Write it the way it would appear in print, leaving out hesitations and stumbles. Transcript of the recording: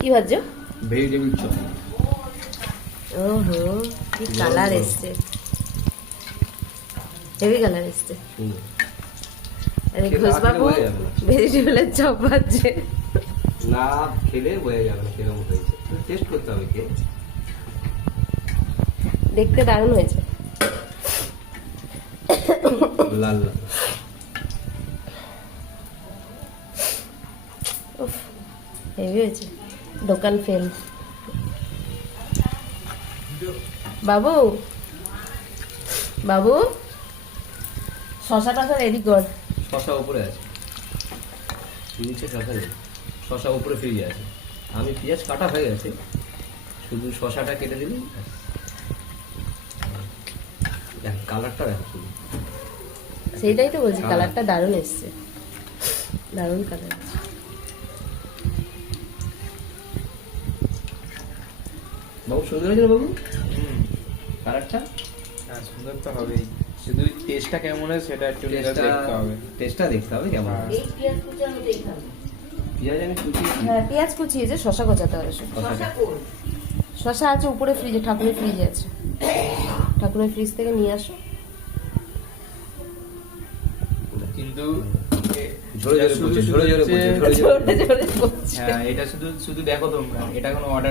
কি ভাজছো? Vegetable chop. ওহো, কি কালার এসছে, হেভি কালার এসছে। আরে ঘোষবাবু ভেজিটেবলের চপ ভাজছে। না খেলে বোঝা যাবে না কিরকম হয়েছে, টেস্ট করতে হবে কে। দেখতে দারুণ হয়েছে। লাল লাল। উফ, হেভি হয়েছে। দোকান ফেল। বাবু বাবু শশা টশা রেডি কর। শশা উপরে আছে, নিচে শশা নেই। শশা উপরে ফ্রিজে আছে। আমি পেঁয়াজ কাটা হয়ে গেছে, শুধু শশাটা কেটে দিবি। কালারটা দেখো শুধু। সেইটাই তো বলছি, কালারটা দারুণ এসছে, দারুণ কালার। বাবু সুন্দর হয়েছে না বাবু? কালারটা সুন্দর তো হবেই, শুধু টেস্টটা কেমন হয় সেটা একটু দেখতে হবে। টেস্টটা দেখতে হবে কেমন। এই পেঁয়াজ কুচানো হতেই খাবে। পেঁয়াজ আমি কুচিয়েছি। হ্যাঁ পেঁয়াজ কুচিয়েছে, শশা কোচাতে হবে। শশাটা শশা আছে উপরে ফ্রিজে, ঠাকুরের ফ্রিজে আছে। ঠাকুরের ফ্রিজ থেকে নিয়ে আসো। কিন্তু ঝরে ঝরে পড়ছে, ঝরে ঝরে পড়ছে, ঝরে ঝরে জোরে জোরে বলছে। হ্যাঁ, এটা শুধু শুধু দেখো তোমরা, এটা কোনো অর্ডার